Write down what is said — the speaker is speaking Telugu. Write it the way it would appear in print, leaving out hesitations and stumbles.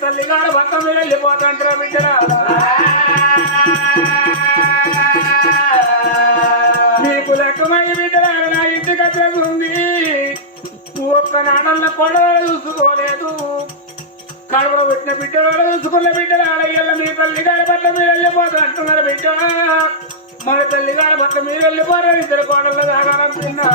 తల్లిగాడు భర్త మీద వెళ్ళిపోతాంటారా బిడ్డరా నీకు లెక్కమై బిడ్డరా నా ఇంటికి వచ్చేస్తుంది ఒక్క నాడన్న కొండలు చూసుకోలేదు కడుపులో పెట్టిన బిడ్డలు చూసుకున్న బిడ్డరా అయ్యల్ల మీ తల్లిగాడి భర్త మీరు వెళ్ళిపోతా అంటున్నారు బిడ్డ మన తల్లిగాడి భర్త మీరు వెళ్ళిపోతారు ఇద్దరు కొండలు దాగారం తిన్నా